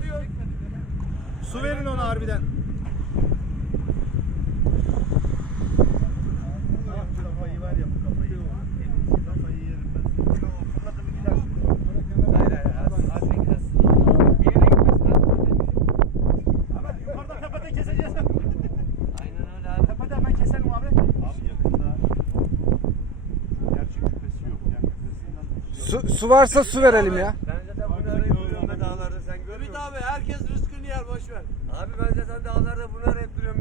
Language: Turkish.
Görüyor. Su verin ona harbiden. Kafayı var ya, bu kafayı. Kafayı yerim ben. Fırladı mı gider şimdi. Hadi gidersin. Bir yere gitmesin abi. Abi yukarıda tepede keseceğiz. Aynen öyle abi. Tepede hemen keselim abi. Abi yakında. Gerçi küpesi yok yani. Su varsa su verelim ya. Ben zaten bunu arayıp duruyorum be dağlarda, sen görmüyor musun? Ümit abi herkes rızkını yer, boş ver. Abi ben zaten dağlarda bunu arayıp duruyorum.